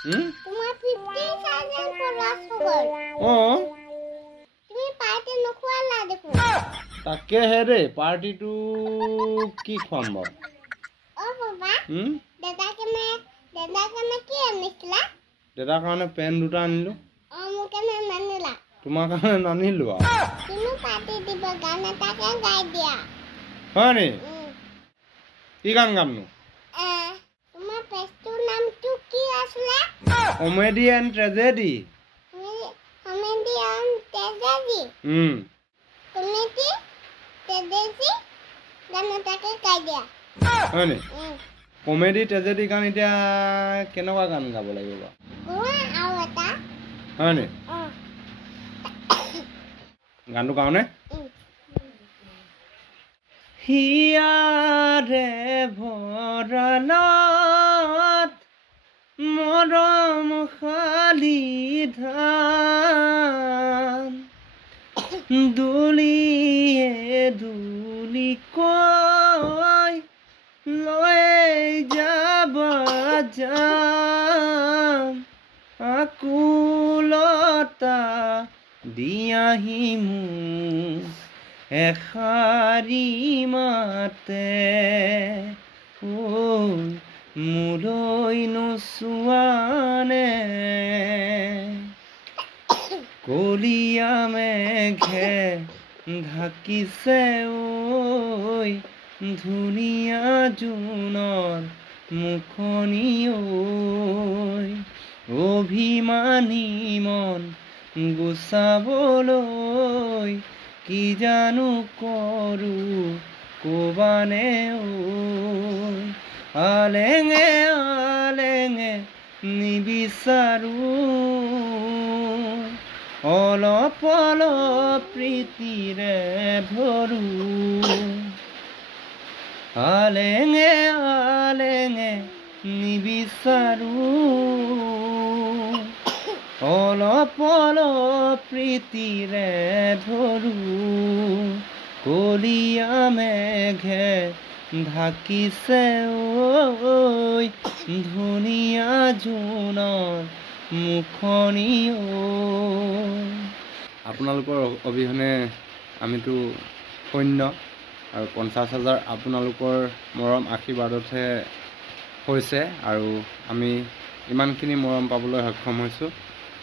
তোমাৰ 50,000 প্লাস হৈ গ'ল। তুমি পাৰ্টি নোখোৱালা দেখোন। তাকে হে ৰে পাৰ্টিটো কি খুৱাম বাৰু? বাবা দাদাৰ কাৰণে কি আনিছিলা? দাদাৰ কাৰণে পেন দুটা আনিলো। মোৰ কাৰণে নানিলা? তোমাৰ কাৰণে নানিলো আৰু। তুমি পাৰ্টি দিব গান এটাকে গাই দিয়া। হয় নি? কি গান গামনো? তোমাৰ পেজটোৰ নামটো কি আছিলে? Comedy and tragedy. Comedy and tragedy. Comedy tragedy গান এটাকে গাই দিয়া। হয় নি? কমেডি ট্ৰেজেডি গান এতিয়া কেনেকুৱা গান গাব লাগিব বাৰু? আৰু এটা। হয় নি? গানটো গাওঁনে? হিয়াৰে ভৰালত মৰম শালি ধান দুলিয়ে দুলিকৈ লৈ যাব যাম আকুলতা দিয়াহি মোক এষাৰি মাতে মোলৈ নোচোৱানে কলীয়া মেঘে ঢাকিছে ঐ ধুনীয়া জোনৰ মুখনি ঐ অভিমানী মন গুচাবলৈ কি জানো কৰো কবানে ঐ আলেঙে আলেঙে নিবিচাৰো অলপ অলপ প্ৰীতিৰে ধৰো আলেঙে আলেঙে নিবিচাৰো অলপ অলপ প্ৰীতিৰে ধৰো কলীয়া মেঘে ঢাকিছে ঐ ধুনীয়া জোনৰ মুখনি ঐ আপোনালোকৰ অবিহনে আমিতো শূন্য আৰু 50,000 আপোনালোকৰ মৰম আশীৰ্বাদতহে হৈছে আৰু আমি ইমানখিনি মৰম পাবলৈ সক্ষম হৈছোঁ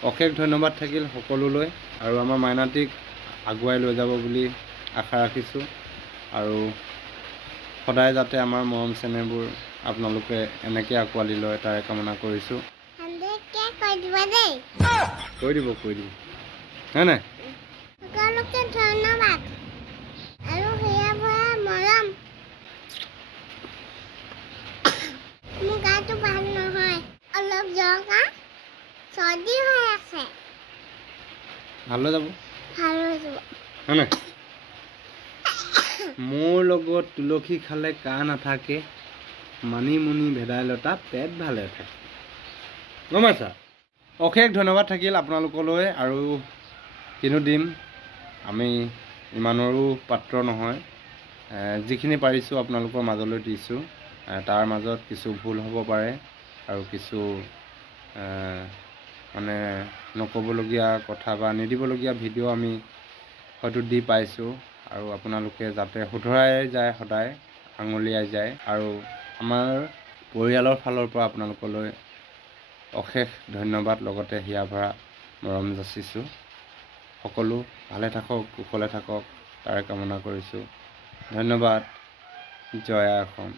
অশেষ ধন্যবাদ থাকিল সকলোলৈ আৰু আমাৰ মাইনাটিক আগুৱাই লৈ যাব বুলি আশা ৰাখিছোঁ আৰু সদায় যাতে আমাৰ মৰম চেনেহবোৰ আপোনালোকে এনেকৈ আঁকোৱালি লয় তাৰে কামনা কৰিছোঁ কৈ দিব হয় নাই সকলোকে ধন্যবাদ আৰু হিয়া ভৰা মৰম মোৰ গাটো ভাল নহয় অলপ জ্বৰ চৰ্দি হৈ আছে ভাল হৈ যাব হয় নাই মোৰ লগত তুলসী খালে কাহ নাথাকে মানিমুনি ভেদাইলতা পেট ভালে থাকে গম পাইছা অশেষ ধন্যবাদ থাকিল আপোনালোকলৈ আৰু কিনো দিম আমি ইমানৰো পাত্ৰ নহয় যিখিনি পাৰিছোঁ আপোনালোকৰ মাজলৈ দিছোঁ তাৰ মাজত কিছু ভুল হ'ব পাৰে আৰু কিছু মানে নক'বলগীয়া কথা বা নিদিবলগীয়া ভিডিঅ' আমি হয়তো দি পাইছোঁ আৰু আপোনালোকে যাতে শুধৰাই যায় সদায় আঙুলিয়াই যায় আৰু আমাৰ পৰিয়ালৰ ফালৰ পৰা আপোনালোকলৈ অশেষ ধন্যবাদ লগতে হিয়া ভৰা মৰম যাচিছোঁ সকলো ভালে থাকক কুশলে থাকক তাৰে কামনা কৰিছোঁ ধন্যবাদ জয় অসম